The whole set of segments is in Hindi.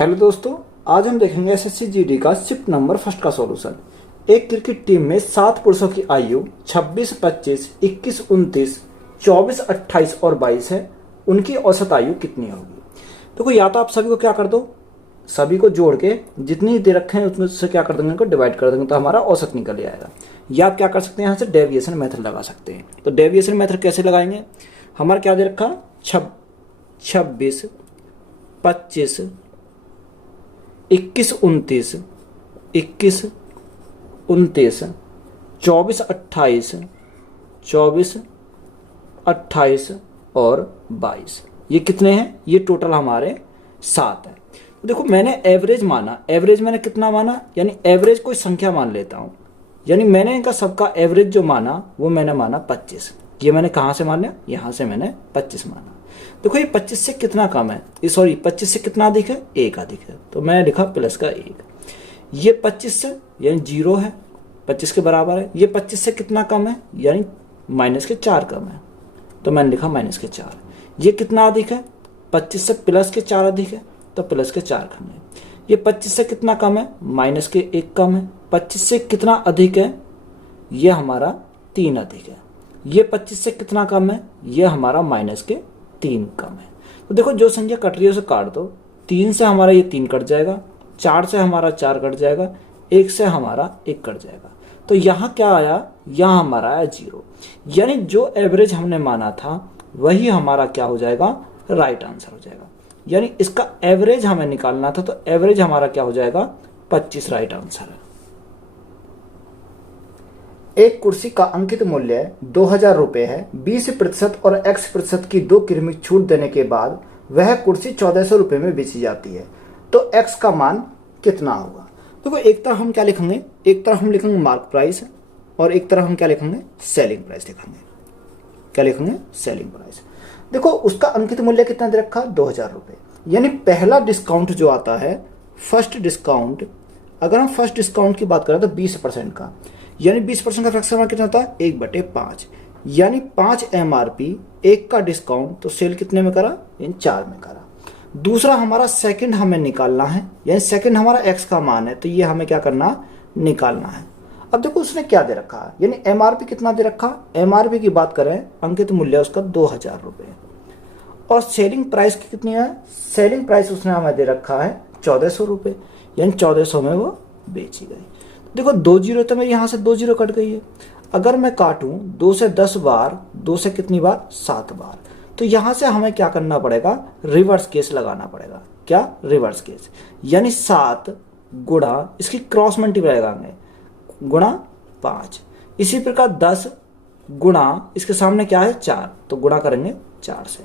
हेलो दोस्तों, आज हम देखेंगे एसएससी जीडी का शिफ्ट नंबर फर्स्ट का सॉल्यूशन। एक क्रिकेट टीम में 7 पुरुषों की आयु 26, 25, 21, 29, 24, 28 और 22 है। उनकी औसत आयु कितनी होगी? देखो, या तो आप सभी को क्या कर दो, सभी को जोड़ के जितनी दे रखे हैं उसमें से क्या कर देंगे, उनको डिवाइड कर देंगे तो हमारा औसत निकल आएगा। या आप क्या कर सकते हैं, यहाँ से डेविएशन मेथड लगा सकते हैं। तो डेविएशन मेथड कैसे लगाएंगे? हमारा क्या दे रखा, 26, 25, 21, 29, 21, 29, 24, 28, 24, 28 और 22। ये कितने हैं? ये टोटल हमारे 7 है। तो देखो, मैंने एवरेज माना। एवरेज मैंने कितना माना? यानी एवरेज कोई संख्या मान लेता हूं। यानी मैंने इनका सबका एवरेज जो माना वो मैंने माना 25। ये मैंने कहां से माना? यहां से मैंने 25 माना। देखो, ये 25 से कितना कम है, सॉरी 25 से कितना अधिक है? 1 अधिक है। तो मैंने लिखा प्लस का 1। ये 25 से यानी 0 है, 25 के बराबर है। ये 25 से कितना कम है? यानी माइनस के 4 कम है। तो मैंने लिखा माइनस के 4। ये कितना अधिक है? 25 से प्लस के 4 अधिक है, तो प्लस के 4 कम है। ये 25 से कितना कम है? माइनस के 1 कम है। 25 से कितना अधिक है? ये हमारा 3 अधिक है। ये 25 से कितना कम है? ये हमारा माइनस के 3 कम है। तो देखो, जो संख्या कट रही है उसे काट दो। 3 से हमारा ये 3 कट जाएगा, 4 से हमारा 4 कट जाएगा, 1 से हमारा 1 कट जाएगा। तो यहाँ क्या आया? यहाँ हमारा आया 0। यानी जो एवरेज हमने माना था वही हमारा क्या हो जाएगा? राइट आंसर हो जाएगा। यानी इसका एवरेज हमें निकालना था, तो एवरेज हमारा क्या हो जाएगा? 25 राइट आंसर है। एक कुर्सी का अंकित मूल्य 2000 रुपये है। 20% और X% की 2 किमी छूट देने के बाद वह कुर्सी 1400 रुपये में बेची जाती है। तो X का मान कितना होगा? देखो, एक तरफ हम क्या लिखेंगे? एक तरफ हम लिखेंगे मार्क प्राइस और एक तरफ हम क्या लिखेंगे? सेलिंग प्राइस लिखेंगे। क्या लिखेंगे? Selling price. देखो, उसका अंकित मूल्य कितना दे रखा? 2000 रुपये। यानी पहला डिस्काउंट जो आता है, फर्स्ट डिस्काउंट, अगर हम फर्स्ट डिस्काउंट की बात करें तो 20% का, यानी 20% का फ्रैक्शन कितना होता है? 1/5। यानी 5 MRP, 1 का डिस्काउंट, तो सेल कितने में करा? यानी 4 में करा। दूसरा हमारा सेकंड हमें निकालना है, यानी सेकंड हमारा X का मान है, तो ये हमें क्या करना? निकालना है। अब देखो, उसने क्या दे रखा है, यानी MRP कितना दे रखा? MRP की बात करें, अंकित मूल्य उसका 2000 रुपये। और सेलिंग प्राइस की कितनी है? सेलिंग प्राइस उसने हमें दे रखा है 1400 रुपये, यानी 1400 में वो बेची गई। देखो, 2 जीरो, तो मेरे यहाँ से 2 जीरो कट गई है। अगर मैं काटूं 2 से 10 बार, 2 से कितनी बार? 7 बार। तो यहाँ से हमें क्या करना पड़ेगा? रिवर्स केस लगाना पड़ेगा। क्या? Reverse case. यानी 7 गुणा, इसकी क्रॉस मल्टीप्लाई लगाएंगे, गुणा 5। इसी प्रकार 10 गुणा, इसके सामने क्या है? 4, तो गुणा करेंगे 4 से।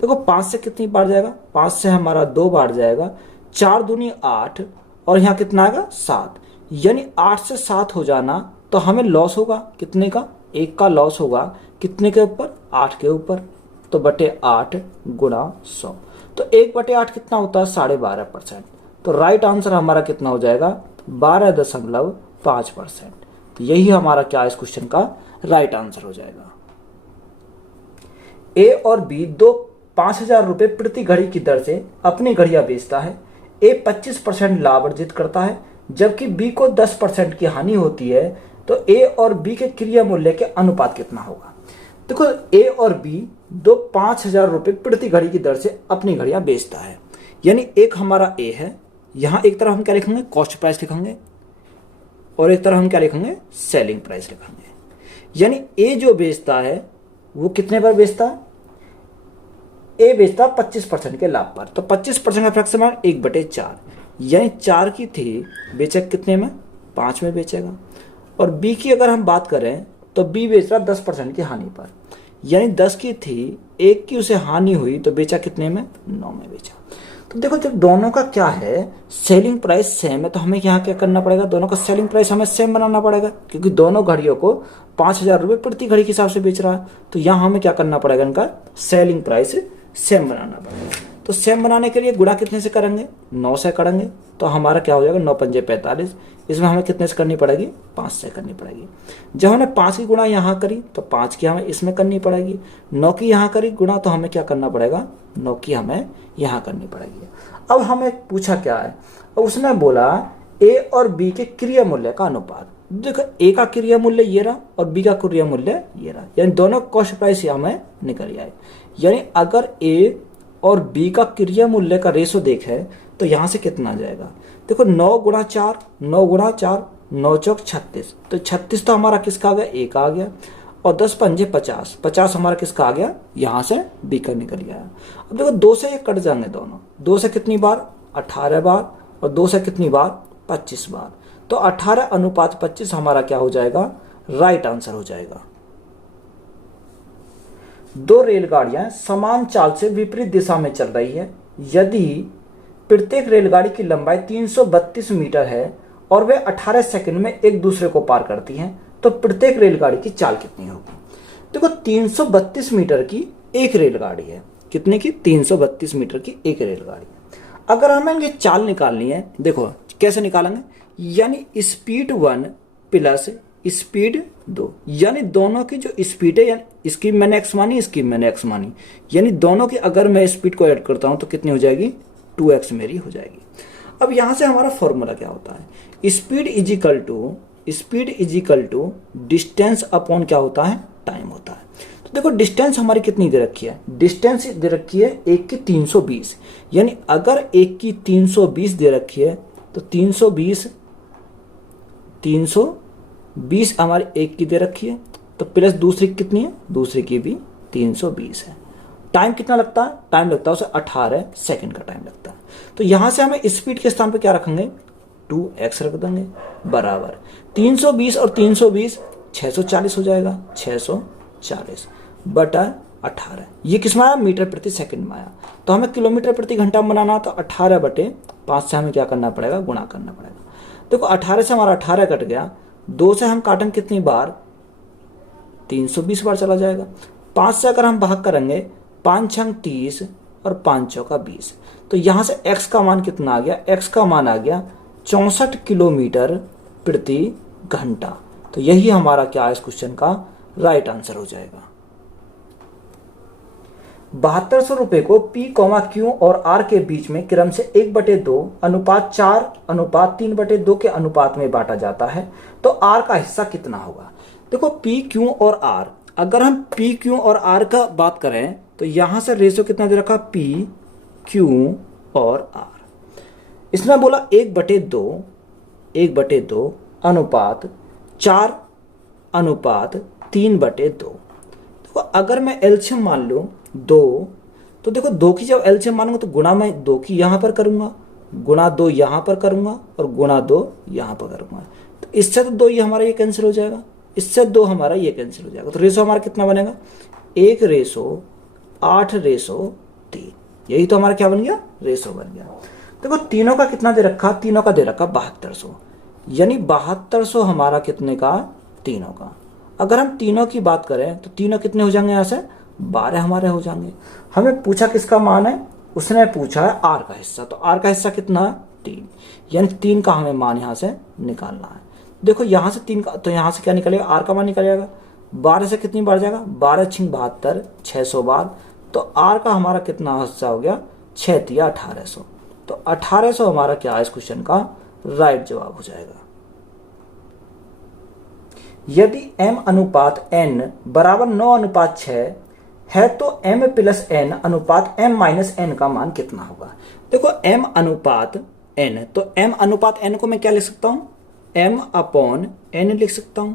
देखो, 5 से कितनी बार जाएगा? 5 से हमारा 2 बार जाएगा। 4 दूनी 8, और यहाँ कितना आएगा? 7। यानी 8 से 7 हो जाना, तो हमें लॉस होगा कितने का? 1 का लॉस होगा। कितने के ऊपर? 8 के ऊपर। तो बटे 8 गुणा 100, तो 1/8 कितना होता है? 12.5%। तो राइट आंसर हमारा कितना हो जाएगा? 12.5%। तो यही हमारा क्या है इस क्वेश्चन का राइट आंसर हो जाएगा। ए और बी दो 5000 रुपये प्रति घड़ी की दर से अपनी घड़ियां बेचता है। ए 25% लाभ अर्जित करता है, जबकि बी को 10% की हानि होती है। तो ए और बी के क्रिया मूल्य के अनुपात कितना होगा? देखो, ए और बी दो 5000 रुपये प्रति घड़ी की दर से अपनी घड़ियां बेचता है। यानी एक हमारा ए है, यहां एक तरफ हम क्या लिखेंगे? कॉस्ट प्राइस लिखेंगे, और एक तरफ हम क्या लिखेंगे? सेलिंग प्राइस लिखेंगे। यानी ए जो बेचता है वो कितने पर बेचता है? ए बेचता 25% के लाभ पर। तो 25% का फ्रैक्शन 1/4, यानी 4 की थी, बेचेगा कितने में? 5 में बेचेगा। और बी की अगर हम बात करें तो बी बेच रहा 10% की हानि पर, यानी 10 की थी, 1 की उसे हानि हुई, तो बेचा कितने में? 9 में बेचा। तो देखो, जब दोनों का क्या है, सेलिंग प्राइस सेम है, तो हमें यहाँ क्या करना पड़ेगा? दोनों का सेलिंग प्राइस हमें सेम बनाना पड़ेगा, क्योंकि दोनों घड़ियों को 5000 रुपये प्रति घड़ी के हिसाब से बेच रहा है। तो यहाँ हमें क्या करना पड़ेगा? इनका सेलिंग प्राइस सेम बनाना पड़ेगा। तो सेम बनाने के लिए गुणा कितने से करेंगे? 9 से करेंगे, तो हमारा क्या हो जाएगा? 9 पंजे 45। इसमें हमें कितने से करनी पड़ेगी? 5 से करनी पड़ेगी। जब हमने 5 की गुणा यहाँ करी तो 5 की हमें इसमें करनी पड़ेगी। 9 की यहाँ करी गुणा, तो हमें क्या करना पड़ेगा? 9 की हमें यहाँ करनी पड़ेगी। अब हमें पूछा क्या है, अब उसने बोला ए और बी के क्रिया मूल्य का अनुपात। देखो ए का क्रिया मूल्य ये रहा और बी का क्रिया मूल्य ये रहा, यानी दोनों कॉस्ट प्राइस यहाँ में निकल आए। यानी अगर ए और बी का क्रिया मूल्य का रेशो देखे तो यहाँ से कितना आ जाएगा, देखो 9 गुणा 4, 9 गुणा 4, 9 चौक 36, तो 36 तो हमारा किसका आ गया, ए का आ गया, और 10 पंजे 50, 50 हमारा किसका आ गया, यहाँ से बी का निकल गया। अब देखो 2 से ये कट जाएंगे दोनों, 2 से कितनी बार 18 बार, और 2 से कितनी बार 25 बार, तो 18:25 हमारा क्या हो जाएगा, राइट आंसर हो जाएगा। 2 रेलगाड़ियां समान चाल से विपरीत दिशा में चल रही है। यदि प्रत्येक रेलगाड़ी की लंबाई 332 मीटर है और वे 18 सेकंड में एक दूसरे को पार करती हैं, तो प्रत्येक रेलगाड़ी की चाल कितनी होगी। देखो 332 मीटर की एक रेलगाड़ी है, कितने की, 332 मीटर की एक रेलगाड़ी। अगर हमें इनकी चाल निकालनी है, देखो कैसे निकालेंगे, यानी स्पीड 1 प्लस स्पीड 2, यानी दोनों की जो स्पीड है, यानी इसकी मैंने x मानी, इसकी मैंने x मानी, यानी दोनों की अगर मैं स्पीड को ऐड करता हूं तो कितनी हो जाएगी, 2x मेरी हो जाएगी। अब यहां से हमारा फॉर्मूला क्या होता है, speed is equal to distance upon क्या होता है, टाइम होता है। तो देखो डिस्टेंस हमारी कितनी दे रखी है, डिस्टेंस दे रखी है 1 की 320, यानी अगर 1 की 320 दे रखी है तो 320 हमारी 1 की दे रखी है, तो प्लस दूसरी कितनी है, दूसरी की भी 320 है। टाइम कितना लगता है, टाइम लगता है उसे 18 सेकंड का टाइम लगता है। तो यहां से हमें स्पीड के स्थान पर क्या रखेंगे, 2x रख देंगे, बराबर 320 और 320 640 हो जाएगा, 640 बटा 18, ये किस में आया, मीटर प्रति सेकंड में आया। तो हमें किलोमीटर प्रति घंटा में बनाना, तो 18/5 से हमें क्या करना पड़ेगा, गुणा करना पड़ेगा। देखो 18 से हमारा 18 कट गया, 2 से हम काटेंगे कितनी बार, 320 बार चला जाएगा। 5 से अगर हम भाग करेंगे, 5 छंग 30 और 5 चौका 20, तो यहां से x का मान कितना आ गया, x का मान आ गया 64 किलोमीटर प्रति घंटा। तो यही हमारा क्या है इस क्वेश्चन का राइट आंसर हो जाएगा। 7200 रुपए को P, Q और R के बीच में क्रम से 1/2 अनुपात 4 अनुपात 3/2 के अनुपात में बांटा जाता है, तो R का हिस्सा कितना होगा। देखो P, Q और R, अगर हम P, Q और R का बात करें तो यहां से रेशियो कितना दे रखा, P, Q और R। इसने बोला 1/2 अनुपात 4 अनुपात 3/2। देखो अगर मैं एलसीएम मान लूं 2, तो देखो 2 की जब एलसीएम मानूंगा तो गुणा मैं 2 की यहां पर करूंगा, गुणा 2 यहां पर करूंगा और गुणा 2 यहां पर करूंगा। तो इससे तो 2 ये हमारा ये कैंसिल हो जाएगा, इससे 2 हमारा ये कैंसिल हो जाएगा। तो रेशो हमारा कितना बनेगा, 1:8:3। यही तो हमारा क्या बन गया, रेशो बन गया। देखो तीनों का कितना दे रखा, तीनों का दे रखा 7200, यानी 7200 हमारा कितने का, तीनों का। अगर हम तीनों की बात करें तो तीनों कितने हो जाएंगे, यहां से 12 हमारे हो जाएंगे। हमें पूछा किसका मान है, उसने पूछा है आर का हिस्सा, तो आर का हिस्सा कितना है, 3, यानी 3 का हमें मान यहां से निकालना है। देखो यहां से 3 का, तो यहां से क्या निकलेगा, आर का मान निकल जाएगा। 12 से कितनी बार जाएगा, 12 छिंग 72, 600 बार, तो आर का हमारा कितना हिस्सा हो गया, 6 × 1800। तो 1800 हमारा क्या है इस क्वेश्चन का राइट जवाब हो जाएगा। यदि m अनुपात n बराबर 9:6 है तो m + n अनुपात m - n का मान कितना होगा। देखो m अनुपात n, तो m अनुपात n को मैं क्या लिख सकता हूं, m/n लिख सकता हूं,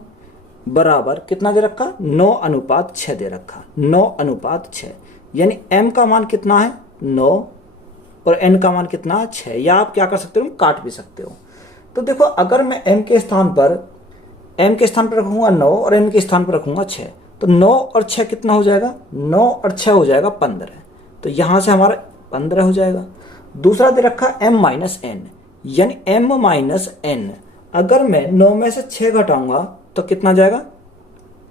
बराबर कितना दे रखा, 9:6 दे रखा, 9:6, यानी m का मान कितना है 9 और n का मान कितना है 6, या आप क्या कर सकते हो, काट भी सकते हो। तो देखो अगर मैं m के स्थान पर रखूंगा 9 और n के स्थान पर रखूंगा 6, तो 9 और 6 कितना हो जाएगा, 9 और 6 हो जाएगा 15, तो यहां से हमारा 15 हो जाएगा। दूसरा दे रखा m - n, यानी m - n, अगर मैं 9 में से 6 घटाऊंगा तो कितना जाएगा,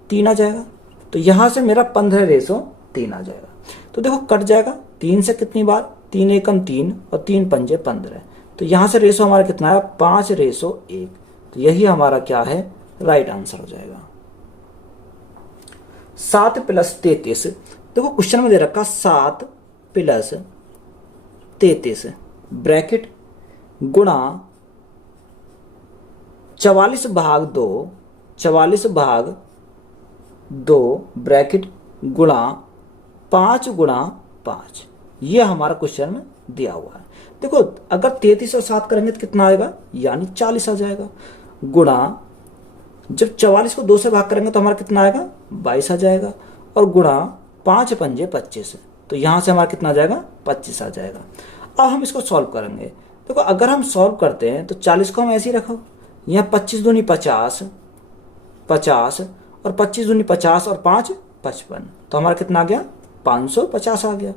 3 आ जाएगा, तो यहां से मेरा 15:3 आ जाएगा। तो देखो कट जाएगा, 3 से कितनी बार, 3 एकम 3 और 3 पंजे 15, तो यहां से रेशो हमारा कितना है, 5:1। तो यही हमारा क्या है राइट आंसर हो जाएगा। 7 + 33, देखो क्वेश्चन में दे रखा 7 + 33 ब्रैकेट गुणा 44/2, 44/2 ब्रैकेट गुणा 5 ये हमारा क्वेश्चन में दिया हुआ है। देखो अगर 33 और 7 करेंगे तो कितना आएगा, यानी 40 आ जाएगा। गुणा जब 44 को 2 से भाग करेंगे तो हमारा कितना आएगा, 22 आ जाएगा। और गुणा 5 पंजे 25, तो यहाँ से हमारा कितना आ जाएगा, 25 आ जाएगा। अब हम इसको सॉल्व करेंगे। देखो अगर हम सॉल्व करते हैं तो 40 को हम ऐसे ही रखो, यहाँ 25 दूनी 50 और 25 दूनी 50 और 5 55, तो हमारा कितना आ गया, 550 आ गया।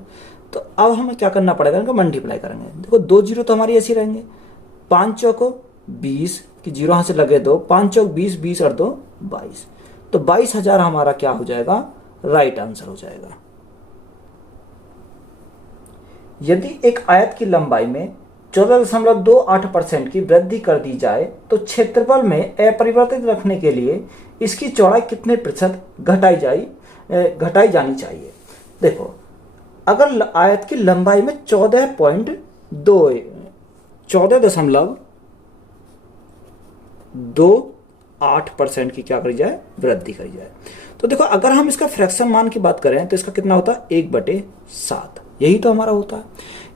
तो अब हमें क्या करना पड़ेगा, इनको मल्टीप्लाई करेंगे। देखो 2 जीरो तो हमारी ऐसे ही रहेंगे, 5 चौको 20 की जीरो यहाँ से लगे 2, 5 चौक 20, 20 और 2 22, तो 22,000 हमारा क्या हो जाएगा, राइट आंसर हो जाएगा। यदि एक आयत की लंबाई में 14.28% की वृद्धि कर दी जाए तो क्षेत्रफल में अपरिवर्तित रखने के लिए इसकी चौड़ाई कितने प्रतिशत घटाई जानी चाहिए। देखो अगर आयत की लंबाई में 14.28% की क्या करी जाए, वृद्धि करी जाए। तो देखो अगर हम इसका फ्रैक्शन मान की बात करें तो इसका कितना होता है, 1/7, यही तो हमारा होता है।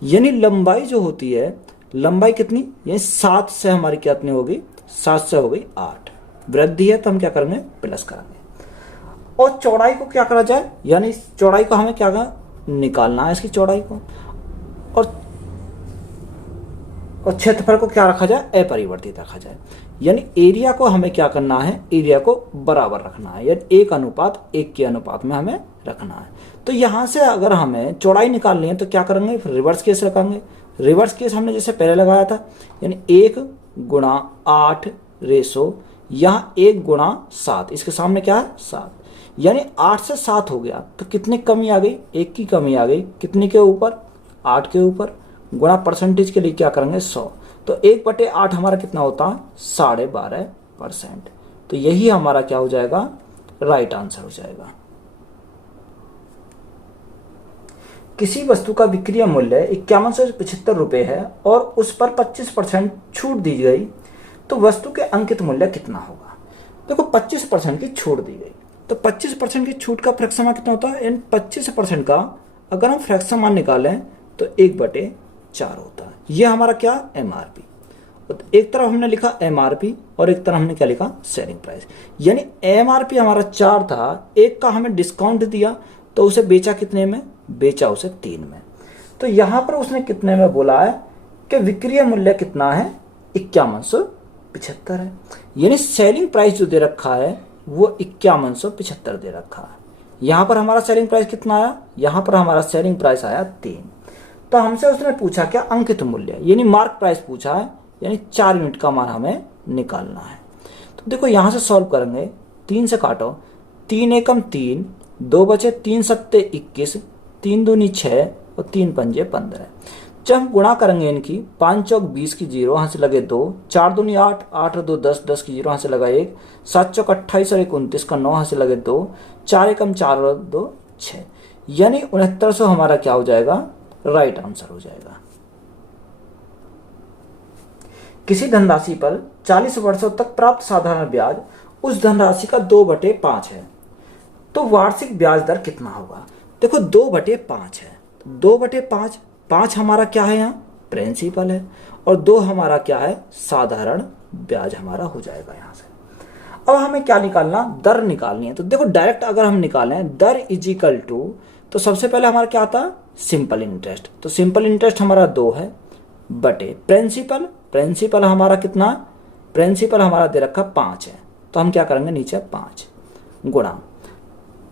यानी लंबाई जो होती है, लंबाई कितनी, यानी 7 से हमारी कितनी होगी, 7 से हो गई 8, वृद्धि है तो हम क्या करेंगे, प्लस करेंगे। और चौड़ाई को क्या करा जाए, यानी चौड़ाई को हमें क्या निकालना है, इसकी चौड़ाई को। और क्षेत्रफल को क्या रखा जाए, अपरिवर्तित रखा जाए। यानी एरिया को हमें क्या करना है, एरिया को बराबर रखना है, यानी 1:1 के अनुपात में हमें रखना है। तो यहां से अगर हमें चौड़ाई निकालनी है तो क्या करेंगे, फिर रिवर्स केस रखेंगे। रिवर्स केस हमने जैसे पहले लगाया था, यानी 1:8 रेशो, यहाँ 1:7, इसके सामने क्या है, 7, यानी 8 से 7 हो गया तो कितनी कमी आ गई, 1 की कमी आ गई, कितनी के ऊपर, 8 के ऊपर। गुणा परसेंटेज के लिए क्या करेंगे, 100, तो 1/8 हमारा कितना होता है, 12.5%। तो यही हमारा क्या हो जाएगा, राइट आंसर हो जाएगा। किसी वस्तु का विक्रय मूल्य 5175 रुपये है और उस पर 25% छूट दी गई तो वस्तु के अंकित मूल्य कितना होगा। देखो 25% की छूट दी गई तो 25% की छूट का फ्रैक्शन मान कितना होता है, यानी 25% का अगर हम फ्रैक्शन मान निकालें तो 1/4 होता है। यह हमारा क्या, MRP। एक तरफ हमने लिखा MRP और एक तरफ हमने क्या लिखा, सेलिंग प्राइस। यानी MRP हमारा 4 था, 1 का हमें डिस्काउंट दिया तो उसे बेचा कितने में, बेचा उसे 3 में। तो यहां पर उसने कितने में बोला है कि विक्रय मूल्य कितना है, 5175 है। यानी सेलिंग प्राइस जो दे रखा है वो 5175 दे रखा है। यहां पर हमारा सेलिंग प्राइस कितना आया, यहां पर हमारा सेलिंग प्राइस आया 3। तो हमसे उसने पूछा क्या, अंकित मूल्य, यानी मार्क प्राइस पूछा है, यानी 4 यूनिट का मान हमें निकालना है। तो देखो यहां से सॉल्व करेंगे, 3 से काटो, 3 एकम 3, 2 बचे, 3 सत्ते 21, 3 दूनी 6 और 3 पंजे 15। जब हम गुणा करेंगे इनकी, 5 चौक 20 की जीरो, यहाँ से लगे 2, 4 दूनी 8, 8 और 2 10, 10 की जीरो यहाँ से लगा 1, 7 चौक 28 और 1 29 का 9, यहाँ से लगे 2, 4 एकम 4 और 2 6, यानी 6900 हमारा क्या हो जाएगा, राइट आंसर हो जाएगा। किसी धनराशि पर 40 वर्षों तक प्राप्त साधारण ब्याज उस धनराशि का 2/5 है तो वार्षिक ब्याज दर कितना होगा। देखो 2/5 है, 2/5, 5 हमारा क्या है, यहाँ प्रिंसिपल है और 2 हमारा क्या है, साधारण ब्याज हमारा हो जाएगा यहाँ से। अब हमें क्या निकालना, दर निकालनी है। तो देखो डायरेक्ट अगर हम निकालें दर इजिकल टू, तो सबसे पहले हमारा क्या आता है, सिंपल इंटरेस्ट। तो सिंपल इंटरेस्ट हमारा 2 है बटे प्रिंसिपल, प्रिंसिपल हमारा कितना, प्रिंसिपल हमारा दे रखा 5 है, तो हम क्या करेंगे नीचे 5 गुणा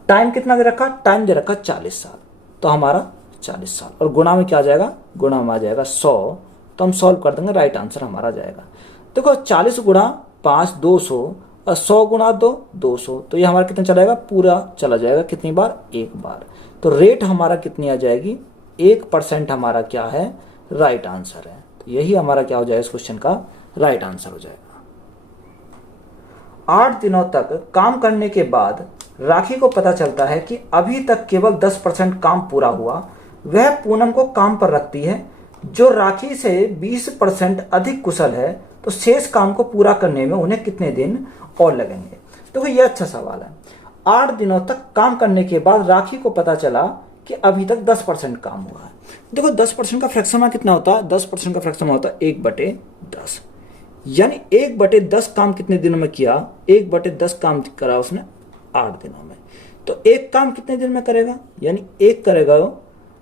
टाइम कितना दे रखा, टाइम दे रखा 40 साल, तो हमारा 40 साल और गुणा में क्या आ जाएगा, गुणा में आ जाएगा 100, तो हम सॉल्व कर देंगे, राइट आंसर हमारा जाएगा। देखो 40 गुणा 5 200 और 100 गुणा 2 200, तो ये हमारा कितना चला जाएगा, पूरा चला जाएगा, कितनी बार, एक बार। तो रेट हमारा कितनी आ जाएगी, 1% हमारा क्या है, राइट आंसर है। तो यही हमारा क्या हो जाएगा, इस क्वेश्चन का राइट आंसर हो जाएगा। 8 दिनों तक काम करने के बाद राखी को पता चलता है कि अभी तक केवल 10% काम पूरा हुआ। वह पूनम को काम पर रखती है जो राखी से 20% अधिक कुशल है तो शेष काम को पूरा करने में उन्हें कितने दिन और लगेंगे। देखो ये अच्छा सवाल है। 8 दिनों तक काम करने के बाद राखी को पता चला कि अभी तक 10% काम हुआ है। देखो 10% का फ्रैक्शन कितना होता है, 10% का फ्रैक्शन होता है 1/10, यानी 1/10 काम कितने दिनों में किया, 1/10 काम करा उसने 8 दिनों में। तो एक काम कितने दिन में करेगा, यानी एक करेगा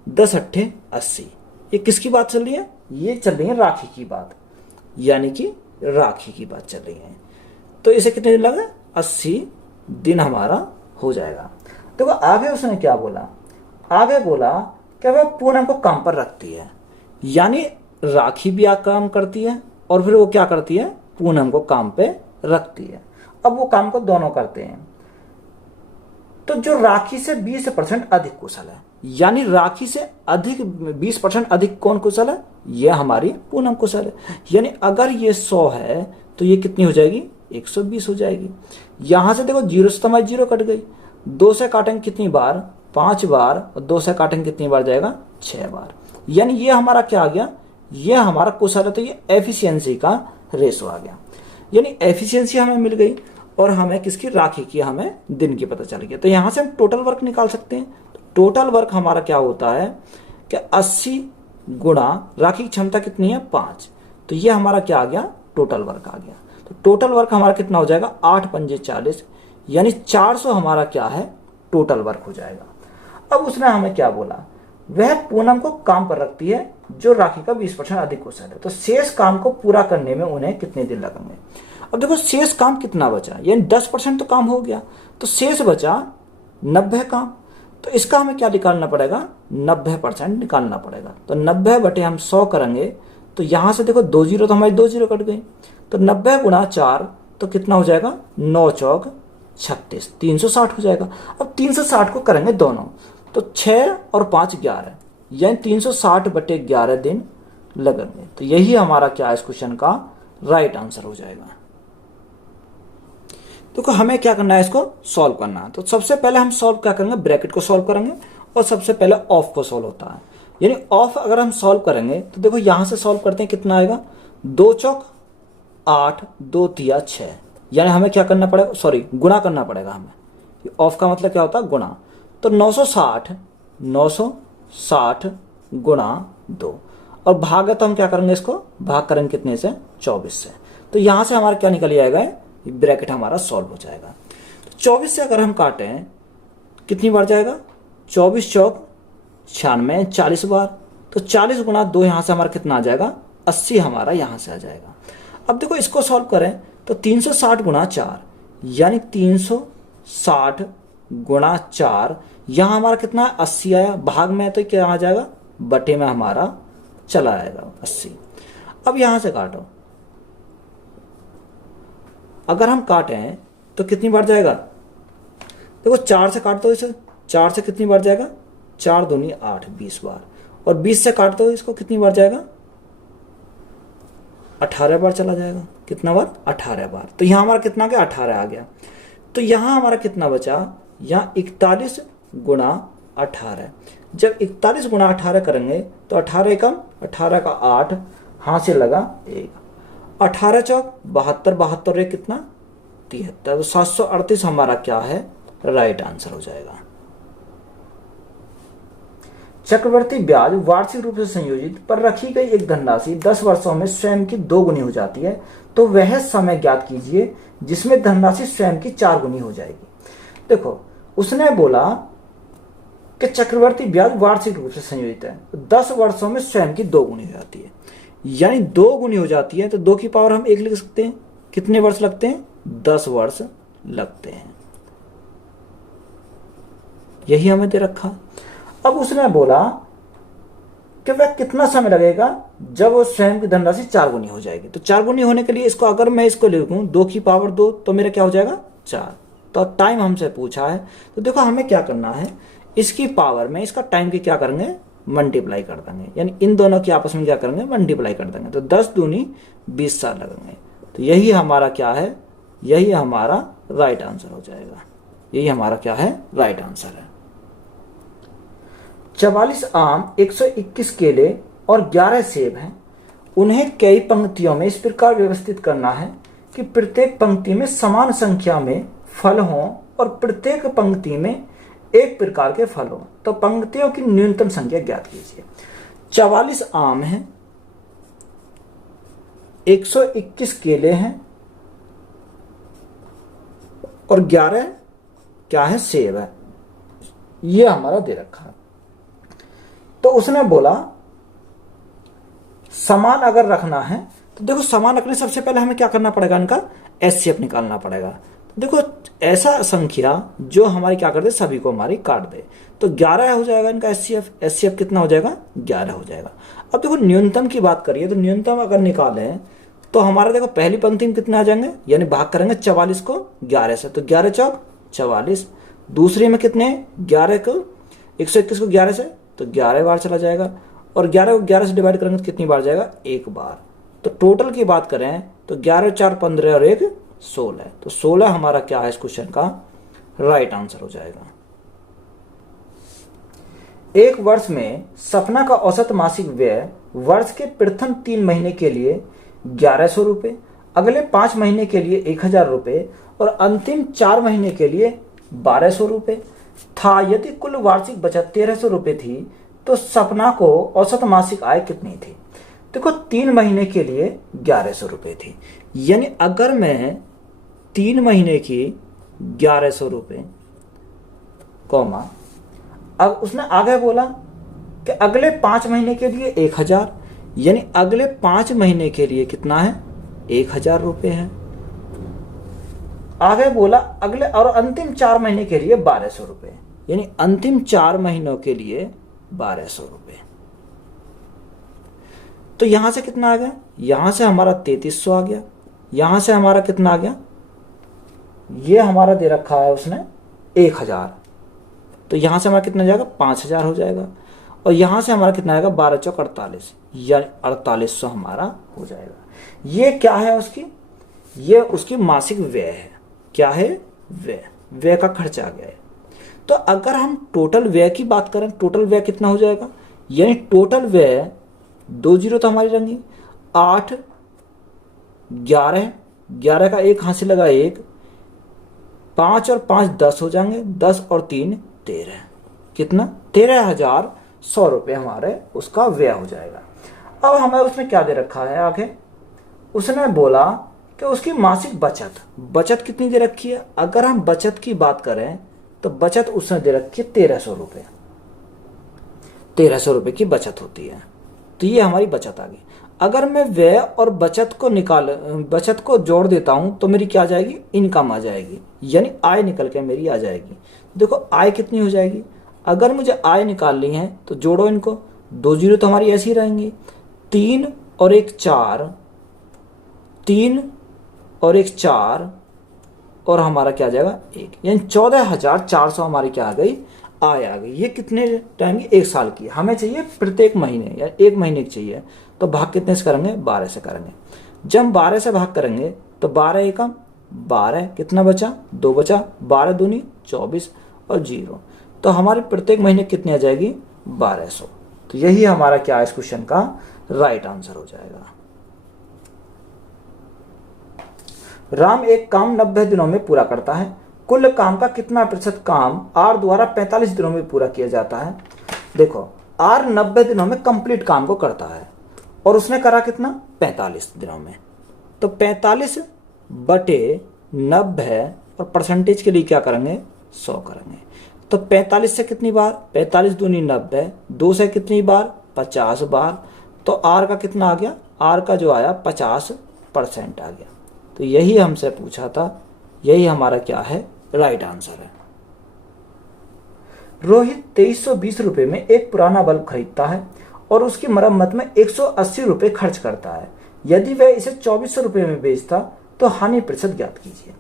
10 अट्ठे 80। ये किसकी बात चल रही है, ये चल रही है राखी की बात, यानी कि राखी की बात चल रही है। तो इसे कितने दिन लगे, 80 दिन हमारा हो जाएगा। देखो आगे उसने क्या बोला, आगे बोला कि वह पूनम को काम पर रखती है, यानी राखी भी काम करती है और फिर वो क्या करती है, पूनम को काम पे रखती है। अब वो काम को दोनों करते हैं। तो जो राखी से 20% अधिक कुशल है, यानी राखी से अधिक 20% अधिक कौन कुशल है, ये हमारी पूनम कुशल है। यानी अगर ये 100 है तो ये कितनी हो जाएगी, 120 हो जाएगी। यहां से देखो 0 से हमारी 0 कट गई, 2 से काटेंगे कितनी बार, 5 बार, और 2 से काटेंगे कितनी बार जाएगा, 6 बार। यानी ये हमारा क्या आ गया, ये हमारा कुशल है। तो ये एफिशिएंसी का रेशो आ गया, यानी एफिशिएंसी हमें मिल गई और हमें किसकी, राखी की हमें दिन की पता चल गया। तो यहां से हम टोटल वर्क निकाल सकते हैं। टोटल वर्क हमारा क्या होता है कि 80 गुणा राखी की क्षमता कितनी है, 5। तो ये हमारा क्या आ गया, टोटल वर्क आ गया। तो टोटल वर्क हमारा कितना हो जाएगा, 8 पंजे 40, यानी 400 हमारा क्या है, टोटल वर्क हो जाएगा। अब उसने हमें क्या बोला, वह पूनम को काम पर रखती है जो राखी का 20% अधिक कुशल है, तो शेष काम को पूरा करने में उन्हें कितने दिन लगेंगे। अब देखो शेष काम कितना बचा, यानी 10% तो काम हो गया, तो शेष बचा 90 काम। तो इसका हमें क्या निकालना पड़ेगा, 90% निकालना पड़ेगा। तो 90 बटे हम 100 करेंगे, तो यहां से देखो 2 जीरो तो हमारी 2 जीरो कट गई। तो 90 गुणा 4 तो कितना हो जाएगा, 9 चौक 36, 360 हो जाएगा। अब 360 को करेंगे दोनों, तो 6 और 5 11, यानी 360 बटे 11 दिन लगेंगे। तो यही हमारा क्या है, इस क्वेश्चन का राइट आंसर हो जाएगा। देखो हमें क्या करना है, इसको सॉल्व करना है। तो सबसे पहले हम सॉल्व क्या करेंगे, ब्रैकेट को सॉल्व करेंगे और सबसे पहले ऑफ को सॉल्व होता है। यानी ऑफ अगर हम सॉल्व करेंगे तो देखो यहां से सॉल्व करते हैं, कितना आएगा, 2 चौक 8, 2 तिया 6, यानी हमें क्या करना पड़ेगा, सॉरी गुणा करना पड़ेगा हमें। ऑफ का मतलब क्या होता है, गुणा। तो 960 गुणा 2, और भाग है तो हम क्या करेंगे, इसको भाग करेंगे कितने से, 24 से। तो यहां से हमारा क्या निकल आएगा, ब्रैकेट हमारा सॉल्व हो जाएगा। तो 24 से अगर हम काटें कितनी बार जाएगा, 24 चौक 96, 40 बार। तो 40 गुणा 2 यहां से हमारा कितना आ जाएगा, 80 हमारा यहां से आ जाएगा। अब देखो इसको सॉल्व करें तो 360 गुणा 4, यानी 360 गुणा 4, यहां हमारा कितना 80 आया, भाग में तो क्या आ जाएगा, बटे में हमारा चला आएगा 80। अब यहां से काटो, अगर हम काटें तो कितनी बार जाएगा, देखो 4 से काट दो इसे, 4 से कितनी बार जाएगा, 4 दूनी 8, 20 बार। और 20 से काट दो इसको, कितनी बार जाएगा, 18 बार चला जाएगा। कितना बार, 18 बार। तो यहां हमारा कितना आ गया, 18 आ गया। तो यहां हमारा कितना बचा, यहां 41 गुणा 18। जब 41 गुणा 18 करेंगे तो 18 कम 18 का 8, हाथ से लगा 1, 18 चौक 72, 72 कितना 73। तो 738 हमारा क्या है, राइट आंसर हो जाएगा। चक्रवर्ती ब्याज वार्षिक रूप से संयोजित पर रखी गई एक धनराशि 10 वर्षों में स्वयं की 2 गुनी हो जाती है, तो वह समय ज्ञात कीजिए जिसमें धनराशि स्वयं की 4 गुनी हो जाएगी। देखो उसने बोला कि चक्रवर्ती ब्याज वार्षिक रूप से संयोजित है, तो 10 वर्षों में स्वयं की 2 गुनी हो जाती है, यानी 2 गुनी हो जाती है। तो 2 की पावर हम 1 लिख सकते हैं। कितने वर्ष लगते हैं, 10 वर्ष लगते हैं। यही हमें दे रखा। अब उसने बोला कि वह कितना समय लगेगा जब वो स्वयं की धनराशि 4 गुनी हो जाएगी। तो 4 गुनी होने के लिए इसको अगर मैं इसको लिखूं 2 की पावर 2, तो मेरा क्या हो जाएगा 4। तो टाइम हमसे पूछा है, तो देखो हमें क्या करना है, इसकी पावर में इसका टाइम की क्या करेंगे, मल्टीप्लाई कर देंगे, यानी इन दोनों की आपस में क्या करेंगे, मल्टीप्लाई कर देंगे। तो 10 दूनी 20 साल लगेंगे। तो यही हमारा क्या है, यही हमारा राइट आंसर हो जाएगा। यही हमारा क्या है, राइट आंसर है। 44 आम, 121 केले, और 11 सेब हैं, उन्हें कई पंक्तियों में इस प्रकार व्यवस्थित करना है कि प्रत्येक पंक्ति में समान संख्या में फल हों और प्रत्येक पंक्ति में एक प्रकार के फल हों। तो पंक्तियों की न्यूनतम संख्या ज्ञात कीजिए। 44 आम हैं, 121 केले हैं और 11 क्या है, सेब है। ये हमारा दे रखा है। तो उसने बोला समान अगर रखना है तो देखो, समान रखने सबसे पहले हमें क्या करना पड़ेगा, इनका एचसीएफ निकालना पड़ेगा। तो देखो ऐसा संख्या जो हमारी क्या कर दे, सभी को हमारी काट दे। तो 11 हो जाएगा इनका एचसीएफ। एचसीएफ कितना हो जाएगा, 11 हो जाएगा। अब देखो न्यूनतम की बात करिए तो न्यूनतम अगर निकालें तो हमारा देखो पहली पंक्ति में कितने आ जाएंगे, यानी भाग करेंगे 44 को 11 से, तो 11 चौक 44। दूसरी में कितने, 11 को 121 को 11 से, तो 11 बार चला जाएगा। और 11 को 11 से डिवाइड करेंगे तो कितनी बार जाएगा, एक बार। तो टोटल की बात करें तो 11 4 15 और 1 16। तो 16 हमारा क्या है इस क्वेश्चन का राइट आंसर हो जाएगा। एक वर्ष में सपना का औसत मासिक व्यय वर्ष के प्रथम 3 महीने के लिए 1100 रुपये, अगले 5 महीने के लिए 1000 रुपये और अंतिम 4 महीने के लिए 1200 रुपये था। यदि कुल वार्षिक बचत 1300 रुपये थी तो सपना को औसत मासिक आय कितनी थी। देखो 3 महीने के लिए 1100 रुपये थी, यानी अगर मैं 3 महीने की 1100 रुपये कौमा, अब उसने आगे बोला कि अगले 5 महीने के लिए 1000, यानी अगले 5 महीने के लिए कितना है, 1000 रुपये है। आगे बोला अगले और अंतिम 4 महीने के लिए 1200 रुपये, यानी अंतिम 4 महीनों के लिए 1200 रुपये। तो यहां से कितना आ गया, यहां से हमारा 3300 आ गया, यहां से हमारा कितना आ गया, ये हमारा दे रखा है उसने 1000, तो यहां से हमारा कितना जाएगा, 5000 हो जाएगा। और यहां से हमारा कितना आएगा, 12 चौक 48, यानी 4800 हमारा हो जाएगा। ये क्या है उसकी, ये उसकी मासिक व्यय है। क्या है, व्यय, व्यय का खर्च आ गया है। तो अगर हम टोटल व्यय की बात करें, टोटल व्यय कितना हो जाएगा, यानी टोटल व्यय 2 जीरो तो हमारी रहेंगी, 8 11, 11 का 1 हाथ से लगा 1, 5 और 5 10 हो जाएंगे, 10 और 3 13, कितना 13,100 रुपये हमारे उसका व्यय हो जाएगा। अब हमें उसमें क्या दे रखा है आगे, उसने बोला कि उसकी मासिक बचत कितनी दे रखी है। अगर हम बचत की बात करें तो बचत उसने दे रखी है 1300 रुपये, 1300 रुपये की बचत होती है। तो ये हमारी बचत आ गई। अगर मैं व्यय और बचत को जोड़ देता हूं तो मेरी क्या आ जाएगी, इनकम आ जाएगी, यानी आय निकल के मेरी आ जाएगी। देखो आय कितनी हो जाएगी, अगर मुझे आय निकालनी है तो जोड़ो इनको, 2 जीरो तो हमारी ऐसी रहेंगी, 3 और 1 4, 3 और 1 4 और हमारा क्या आ जाएगा 1, यानी 14,400 हमारी क्या आ गई, आय आ गई। ये कितने टाइम की, 1 साल की। हमें चाहिए प्रत्येक महीने या 1 महीने की चाहिए, तो भाग कितने से करेंगे, 12 से करेंगे। जब 12 से भाग करेंगे तो 12 एकम 12, कितना बचा, 2 बचा, 12 दूनी 24 और 0, तो हमारे प्रत्येक महीने कितनी आ जाएगी, 1200। तो यही हमारा क्या है इस क्वेश्चन का राइट आंसर हो जाएगा। राम एक काम 90 दिनों में पूरा करता है, कुल काम का कितना प्रतिशत काम आर द्वारा 45 दिनों में पूरा किया जाता है। देखो आर 90 दिनों में कंप्लीट काम को करता है और उसने करा कितना, 45 दिनों में। तो 45 बटे 90 और परसेंटेज के लिए क्या करेंगे, 100 करेंगे। तो 45 से कितनी बार, 45 दूनी 90, 2 से कितनी बार, 50 बार। तो आर का कितना आ गया, आर का जो आया 50% आ गया। तो यही हमसे पूछा था, यही हमारा क्या है राइट आंसर है। रोहित 2320 रुपये में एक पुराना बल्ब खरीदता है और उसकी मरम्मत में 180 रुपये खर्च करता है। यदि वह इसे 2400 रुपये में बेचता तो हानि प्रतिशत ज्ञात कीजिए।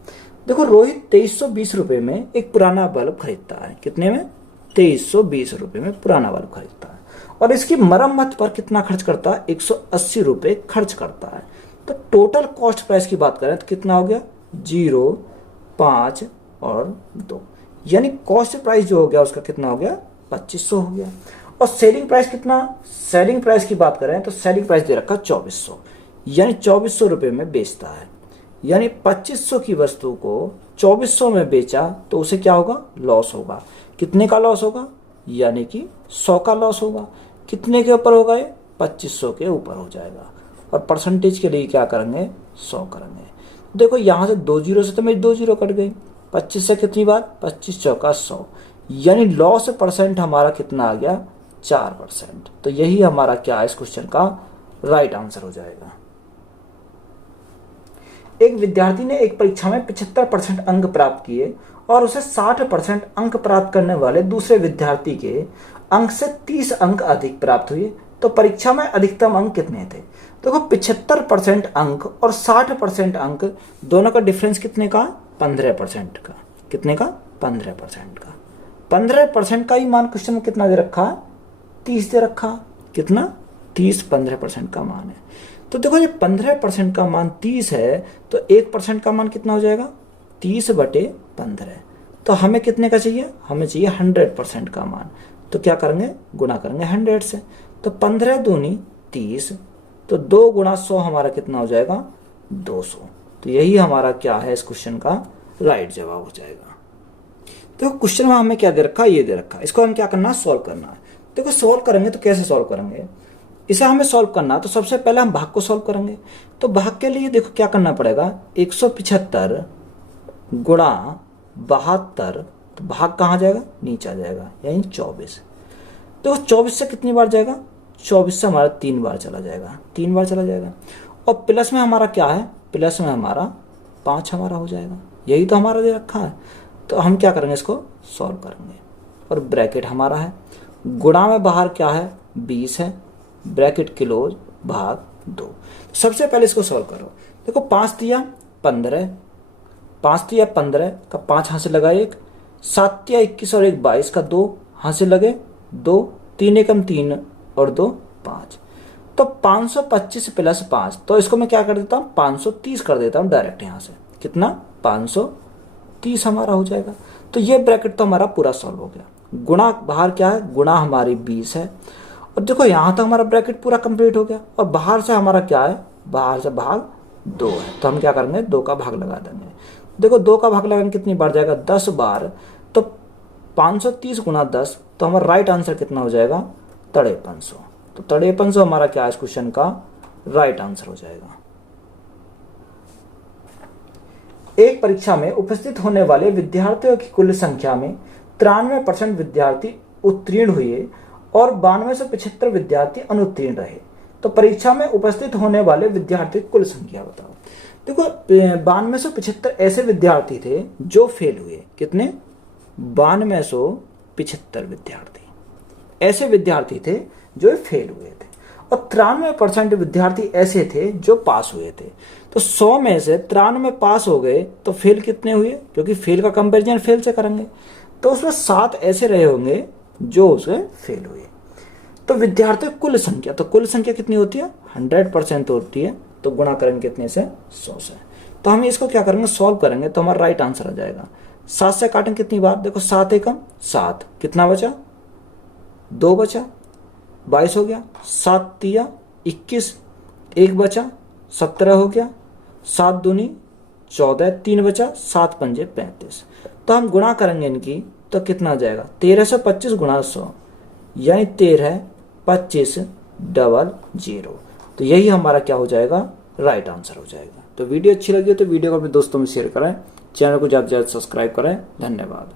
देखो रोहित 2320 रुपये में एक पुराना बल्ब खरीदता है, कितने में, 2320 रुपये में पुराना बल्ब खरीदता है और इसकी मरम्मत पर कितना खर्च करता है, 180 रुपये खर्च करता है। तो टोटल कॉस्ट प्राइस की बात करें तो कितना हो गया, 0, 5 और 2, यानी कॉस्ट प्राइस जो हो गया उसका कितना हो गया, 2500 हो गया। और सेलिंग प्राइस कितना, सेलिंग प्राइस की बात करें तो सेलिंग प्राइस दे रखा 2400, यानी 2400 रुपये में बेचता है। यानी 2500 की वस्तु को 2400 में बेचा तो उसे क्या होगा, लॉस होगा। कितने का लॉस होगा, यानी कि 100 का लॉस होगा। कितने के ऊपर होगा ये, 2500 के ऊपर हो जाएगा। और परसेंटेज के लिए क्या करेंगे, 100 करेंगे। देखो यहाँ से 2 जीरो से तो मेरी 2 जीरो कट गई, 25 से कितनी बार, 25 चौका 100, यानी लॉस परसेंट हमारा कितना आ गया, 4%। तो यही हमारा क्या है इस क्वेश्चन का राइट आंसर हो जाएगा। एक विद्यार्थी ने एक परीक्षा में 75% अंक प्राप्त किए और उसे 60% अंक प्राप्त करने वाले दूसरे विद्यार्थी के अंक से 30 अंक अधिक प्राप्त हुए, तो परीक्षा में अधिकतम अंक कितने थे। देखो 75% अंक और 60% अंक दोनों का डिफरेंस कितने का, 15% का। कितने का, 15% का। 15% का ही मान क्वेश्चन में कितना दे रखा है, 30 दे रखा। कितना, 30 15% का मान है। तो देखो ये 15% का मान 30 है, तो 1% का मान कितना हो जाएगा, 30/15। तो हमें कितने का चाहिए, हमें चाहिए 100% का मान। तो क्या करेंगे, गुणा करेंगे 100 से। तो 15 दूनी 30, तो 2 गुणा 100 हमारा कितना हो जाएगा, 200। तो यही हमारा क्या है इस क्वेश्चन का राइट जवाब हो जाएगा। देखो क्वेश्चन में हमें क्या दे रखा है, ये दे रखा है। इसको हम क्या करना है, सॉल्व करना है। देखो सॉल्व करेंगे तो कैसे सॉल्व करेंगे, इसे हमें सॉल्व करना है तो सबसे पहले हम भाग को सॉल्व करेंगे। तो भाग के लिए देखो क्या करना पड़ेगा, 175 गुणा 72, तो भाग कहाँ जाएगा, नीचे आ जाएगा, यानी 24। तो 24 से कितनी बार जाएगा, 24 से हमारा 3 बार चला जाएगा, 3 बार चला जाएगा। और प्लस में हमारा क्या है, प्लस में हमारा 5 हमारा हो जाएगा। यही तो हमारा दे रखा है। तो हम क्या करेंगे, इसको सॉल्व करेंगे। और ब्रैकेट हमारा है, गुणा में बाहर क्या है, 20 है, ब्रैकेट क्लोज भाग 2। सबसे पहले इसको सॉल्व करो। देखो 5 दिया 15, 5 दिया 15 का 5 हाथ से लगा 1, 7 दिया 21 और 1 22 का 2 हाथ से लगे 2, 3 एकम 3 और 2 5। तो 525 प्लस 5, तो इसको मैं क्या कर देता हूँ, 530 कर देता हूँ डायरेक्ट यहाँ से। कितना, 530 हमारा हो जाएगा। तो ये ब्रैकेट तो हमारा पूरा सॉल्व हो गया। गुणा बाहर क्या है, गुणा हमारी 20 है। और देखो यहाँ तक हमारा ब्रैकेट पूरा कंप्लीट हो गया। और बाहर से हमारा क्या है, बाहर से भाग 2 है। तो हम क्या करेंगे, 2 का भाग लगा देंगे। देखो 2 का भाग लगाएंगे कितनी बार जाएगा, 10 बार। तो 530 गुणा 10, तो हमारा राइट आंसर कितना हो जाएगा, 5300। तो 5300 हमारा क्या है इस क्वेश्चन का राइट आंसर हो जाएगा। एक परीक्षा में उपस्थित होने वाले विद्यार्थियों की कुल संख्या में 93% विद्यार्थी उत्तीर्ण हुए और 9275 विद्यार्थी अनुत्तीर्ण रहे। तो परीक्षा में उपस्थित होने वाले विद्यार्थियों की कुल संख्या बताओ। देखो 9275 ऐसे विद्यार्थी थे जो फेल हुए। कितने, 9275 विद्यार्थी ऐसे विद्यार्थी थे जो फेल हुए थे। और 93% विद्यार्थी ऐसे थे जो पास हुए थे। तो 100 में से 93 पास हो गए, तो फेल कितने हुए, क्योंकि फेल का कंपैरिजन फेल से करेंगे। तो उसमें 7 ऐसे रहे होंगे जो उसके फेल हुए। तो विद्यार्थियों की कुल संख्या, तो कुल संख्या कितनी होती है, 100% होती है। तो गुणा करेंगे कितने से, 100 से। तो हम इसको क्या करेंगे, सॉल्व करेंगे, तो हमारा राइट आंसर आ जाएगा। 7 से काटेंगे कितनी बार, देखो 7 एकम 7, कितना बचा, 2 बचा, 22 हो गया। 7 दिया 21, 1 बचा, 17 हो गया। 7 दूनी 14, 3 बचा, 7 पंजे 35। तो हम गुणा करेंगे इनकी, तो कितना आ जाएगा, 1325 गुणा 100, यानी 132500। तो यही हमारा क्या हो जाएगा, राइट आंसर हो जाएगा। तो वीडियो अच्छी लगी हो तो वीडियो को अपने दोस्तों में शेयर करें, चैनल को ज़्यादा से ज़्यादा सब्सक्राइब करें। धन्यवाद।